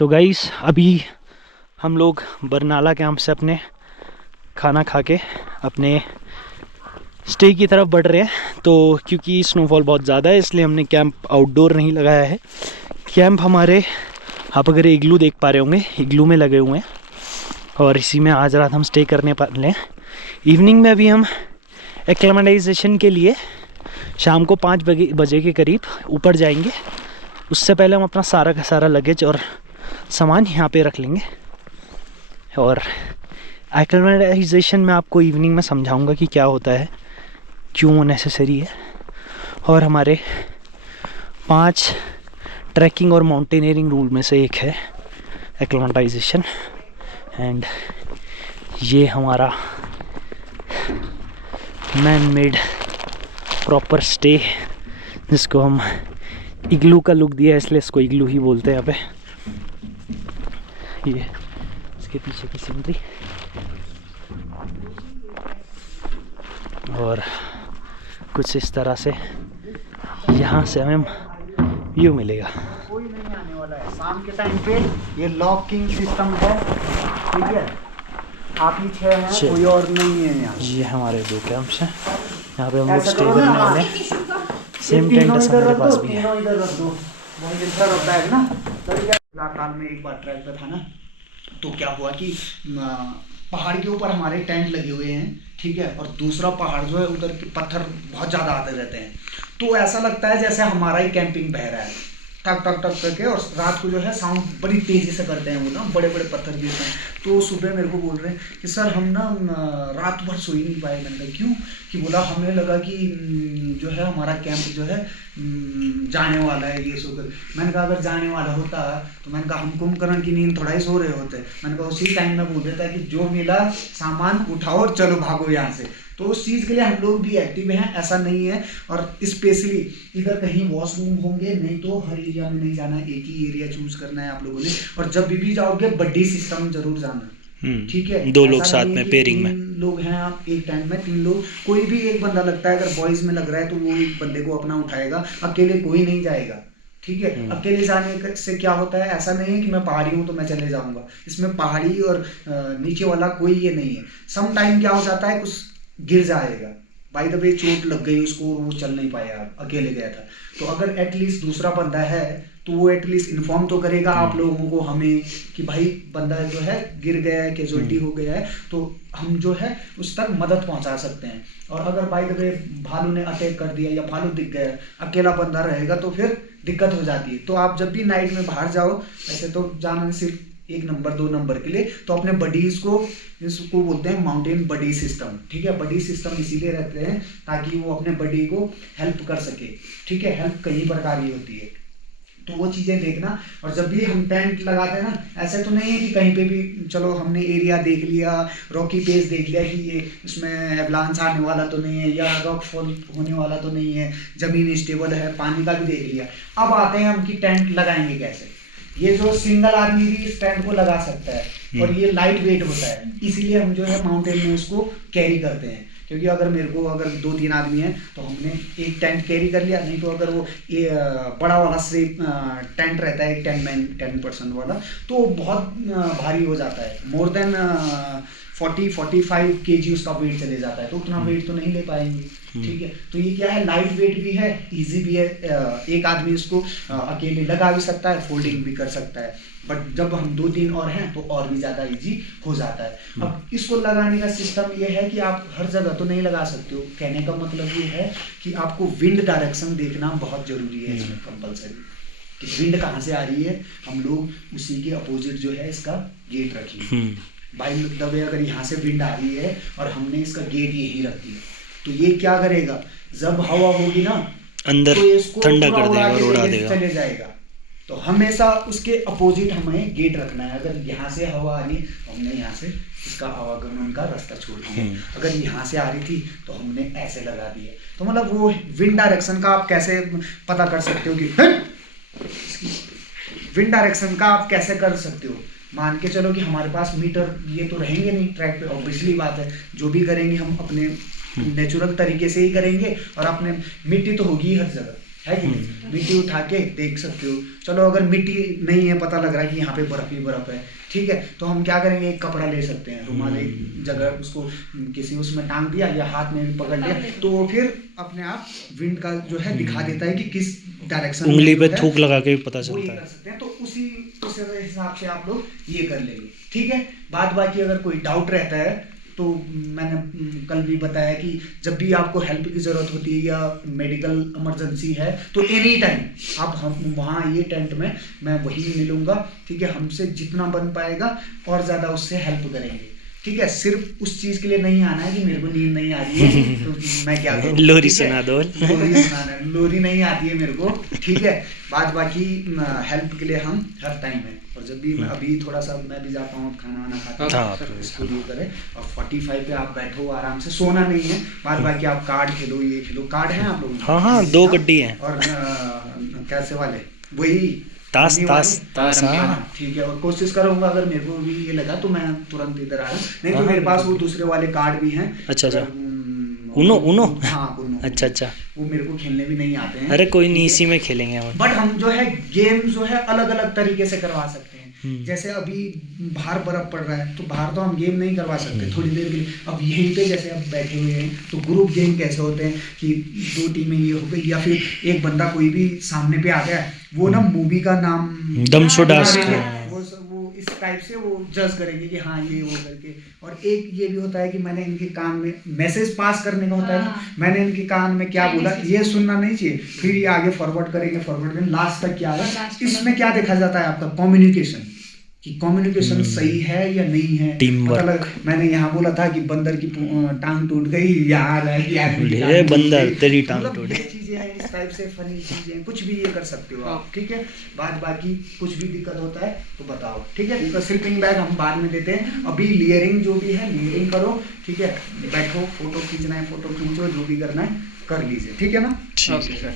तो गाइस अभी हम लोग बरनाला कैंप से अपने खाना खा के अपने स्टे की तरफ बढ़ रहे हैं। तो क्योंकि स्नोफॉल बहुत ज़्यादा है इसलिए हमने कैंप आउटडोर नहीं लगाया है। कैंप हमारे आप अगर इग्लू देख पा रहे होंगे, इग्लू में लगे हुए हैं और इसी में आज रात हम स्टे करने वाले हैं। इवनिंग में अभी हम एक्लेमेटाइजेशन के लिए शाम को 5 बजे के करीब ऊपर जाएंगे। उससे पहले हम अपना सारा का सारा लगेज और सामान यहाँ पे रख लेंगे। और एक्लेमेटाइजेशन में आपको इवनिंग में समझाऊंगा कि क्या होता है, क्यों नेसेसरी है। और हमारे 5 ट्रैकिंग और माउंटेनियरिंग रूल में से एक है एक्लेमेटाइजेशन। एंड ये हमारा मैन मेड प्रॉपर स्टे, जिसको हम इग्लू का लुक दिया है इसलिए इसको इग्लू ही बोलते हैं यहाँ पे। ये इसके पीछे की सीनरी और कुछ इस तरह से यहाँ से हमें व्यू मिलेगा। कोई नहीं आने वाला है शाम के टाइम पे। ये लॉकिंग सिस्टम है, ठीक है। आप ही 6 हैं, कोई और नहीं है यहाँ। ये हमारे 2 कैंप्स हैं, यहाँ पे हम लोग स्टे करने वाले हैं। सेम टेंट हमारे पास भी है। इधर रख दो, होता है ना। लाकाल में एक बार ट्रैक पे था ना, तो क्या हुआ कि पहाड़ के ऊपर हमारे टेंट लगे हुए हैं, ठीक है। और दूसरा पहाड़ जो है उधर के पत्थर बहुत ज़्यादा आते रहते हैं, तो ऐसा लगता है जैसे हमारा ही कैंपिंग बह रहा है टक टक टक करके। और रात को जो है साउंड बड़ी तेज़ी से करते हैं वो ना, बड़े बड़े पत्थर गिरते हैं। तो सुबह मेरे को बोल रहे हैं कि सर हम ना रात भर सो ही नहीं पाए। मैंने कहा क्यों? कि बोला हमें लगा कि जो है हमारा कैंप जो है जाने वाला है ये सो कर। मैंने कहा अगर जाने वाला होता तो मैंने कहा हम कुंभकर्ण की नींद थोड़ा ही सो रहे होते। मैंने कहा उसी टाइम में बोल देता है कि जो मिला सामान उठाओ और चलो भागो यहाँ से। तो उस चीज़ के लिए हम लोग भी एक्टिव हैं, ऐसा नहीं है। और स्पेशली इधर कहीं वॉशरूम होंगे, नहीं तो हर एरिया में नहीं जाना, एक ही एरिया चूज करना है आप लोगों ने। और जब भी जाओगे बड्डी सिस्टम जरूर जाना, ठीक है। 2 लोग साथ में पेयरिंग में, 3 लोग हैं आप एक टाइम में, 3 लोग, कोई भी एक बंदा लगता है। अगर बॉयज में लग रहा है तो वो एक बंदे को अपना उठाएगा, अकेले कोई नहीं जाएगा, ठीक है। अकेले जाने से क्या होता है, ऐसा नहीं है कि मैं पहाड़ी हूँ तो मैं चले जाऊंगा। इसमें पहाड़ी और नीचे वाला कोई ये नहीं है। सम टाइम क्या हो जाता है, कुछ गिर जाएगा, बाय द वे चोट लग गई उसको, वो चल नहीं पाया, अकेले गया था। तो अगर एटलीस्ट दूसरा बंदा है तो वो एटलीस्ट इन्फॉर्म तो करेगा आप लोगों को, हमें, कि भाई बंदा जो है गिर गया है, कैजुअलिटी हो गया है, तो हम जो है उस तक मदद पहुंचा सकते हैं। और अगर बाय द वे भालू ने अटैक कर दिया या भालू दिख गया, अकेला बंदा रहेगा तो फिर दिक्कत हो जाती है। तो आप जब भी नाइट में बाहर जाओ, ऐसे तो जाना सिर्फ 1 नंबर 2 नंबर के लिए, तो अपने बडीज को, इसको बोलते हैं माउंटेन बडी सिस्टम, ठीक है। बडी सिस्टम इसीलिए रहते हैं ताकि वो अपने बडी को हेल्प कर सके, ठीक है। हेल्प कई प्रकार की होती है, तो वो चीज़ें देखना। और जब भी हम टेंट लगाते हैं ना, ऐसे तो नहीं है कि कहीं पे भी चलो हमने एरिया देख लिया, रॉकी पेस देख लिया कि ये इसमें एवलांस आने वाला तो नहीं है या रॉक फॉल होने वाला तो नहीं है, ज़मीन स्टेबल है, पानी का भी देख लिया। अब आते हैं हम कि टेंट लगाएंगे कैसे। ये जो सिंगल आदमी भी इस टेंट को लगा सकता है और ये लाइट वेट होता है, इसीलिए हम जो है माउंटेन में उसको कैरी करते हैं। क्योंकि अगर मेरे को अगर 2-3 आदमी हैं तो हमने एक टेंट कैरी कर लिया, नहीं तो अगर वो बड़ा वाला से टेंट रहता है 10 पर्सन वाला, तो बहुत भारी हो जाता है। मोर देन 40-45 kg उसका वेट चले जाता है, तो उतना वेट तो नहीं ले पाएंगे, ठीक है। तो ये क्या है, लाइट वेट भी है, इजी भी है। एक आदमी इसको अकेले लगा भी सकता है, फोल्डिंग भी कर सकता है। बट जब हम 2-3 और हैं तो और भी ज़्यादा इजी हो जाता है। अब इसको लगाने का सिस्टम ये है कि आप हर जगह तो नहीं लगा सकते हो। कहने का मतलब ये है कि आपको विंड डायरेक्शन देखना बहुत ज़रूरी है इसमें, कंपलसरी, कि विंड कहाँ से आ रही है। हम लोग उसी के अपोजिट जो है इसका गेट रखिए। बाई द वे अगर यहाँ से विंड आ रही है और हमने इसका गेट यही रख दिया, तो ये क्या करेगा, जब हवा होगी ना अंदर तो इसको ठंडा कर देगा और उड़ा देगा, चले जाएगा। तो हमेशा उसके अपोजिट हमें गेट रखना है। अगर यहाँ से हवा आ रही तो हमने यहाँ से इसका आवागमन का रास्ता छोड़ दिया, अगर यहाँ से आ रही थी तो हमने ऐसे लगा दिया। तो मतलब वो विंड डायरेक्शन का आप कैसे पता कर सकते हो कि विंड डायरेक्शन का आप कैसे कर सकते हो। मान के चलो कि हमारे पास मीटर ये तो रहेंगे नहीं ट्रैक पे, ऑब्वियसली बात है। जो भी करेंगे हम अपने नेचुरल तरीके से ही करेंगे, और अपने मिट्टी तो होगी हर जगह, है कि नहीं? मिट्टी उठा के देख सकते हो। चलो अगर मिट्टी नहीं है, पता लग रहा है कि यहाँ पे बर्फ ही बर्फ है, ठीक है, तो हम क्या करेंगे, एक कपड़ा ले सकते हैं, रुमाल एक जगह उसको किसी उसमें टांग दिया या हाथ में भी पकड़ लिया, तो वो फिर अपने आप विंड का जो है दिखा देता है कि किस डायरेक्शन, उंगली पे थूक लगा के भी पता वो ये चलता कर है। सकते हैं। तो उसी हिसाब से आप लोग ये कर लेंगे, ठीक है। बाद बाकी अगर कोई डाउट रहता है तो मैंने कल भी बताया कि जब भी आपको हेल्प की ज़रूरत होती है या मेडिकल इमरजेंसी है तो एनी टाइम आप हम वहाँ ये टेंट में मैं वही मिलूँगा, ठीक है। हमसे जितना बन पाएगा और ज़्यादा उससे हेल्प करेंगे, ठीक है। सिर्फ उस चीज़ के लिए नहीं आना है कि मेरे को नींद नहीं आ रही है तो मैं क्या करूँ, लोरी ठीक है? सुना दो। लोरी सुनाना, लोरी नहीं आती है मेरे को, ठीक है। बाद बाकी हेल्प के लिए हम हर टाइम है। और जब भी मैं अभी थोड़ा सा मैं भी जाता हूँ खाना वाना खाता हूँ, इसको ये करें। और 45 पे आप बैठो आराम से, सोना नहीं है। बाद बाकी आप कार्ड खेलो, ये खेलो। कार्ड है आप लोगों के? हाँ हाँ, 2 गड्डी हैं। और कैसे वाले, वही ताश हाँ, ठीक है। और कोशिश करूंगा अगर मेरे को भी ये लगा तो मैं तुरंत इधर आया, नहीं तो मेरे पास वो दूसरे वाले कार्ड भी हैं। अच्छा अच्छा, उनो हाँ उनो, अच्छा, वो मेरे को खेलने भी नहीं आते हैं। अरे कोई नहीं, इसी में खेलेंगे हम। बट हम जो है गेम जो है अलग अलग तरीके से करवा सकते हैं। जैसे अभी बाहर बर्फ पड़ रहा है तो बाहर तो हम गेम नहीं करवा सकते थोड़ी देर के लिए। अब यहीं पे जैसे अब बैठे हुए हैं तो ग्रुप गेम कैसे होते हैं कि 2 टीमें ये हो गई, या फिर एक बंदा कोई भी सामने पे आ गया, वो ना मूवी का नाम दमशुदास वो इस टाइप से वो जज करेंगे कि हाँ ये वो करके। और एक ये भी होता है कि मैंने इनके कान में मैसेज पास करने का होता है ना, मैंने इनके कान में क्या बोला ये सुनना नहीं चाहिए, फिर ये आगे फॉरवर्ड करेंगे, लास्ट तक क्या है। इसमें क्या देखा जाता है आपका कम्युनिकेशन, कि कम्युनिकेशन सही है या नहीं है। टीम मतलब मैंने यहाँ बोला था कि बंदर की टांग टूट गई, यहाँ रह गया बंदर तेरी टांग टूट गई। चीजें हैं इस टाइप से, फनी चीजें कुछ भी ये कर सकते हो आप, ठीक है। बाद बाकी कुछ भी दिक्कत होता है तो बताओ, ठीक है। तो स्लीपिंग बैग हम बाद में देते हैं, अभी लेयरिंग जो भी है लेयरिंग करो, ठीक है। बैठो, फोटो खींचना है फोटो खींचो, जो भी करना है कर लीजिए, ठीक है ना। ठीक है सर।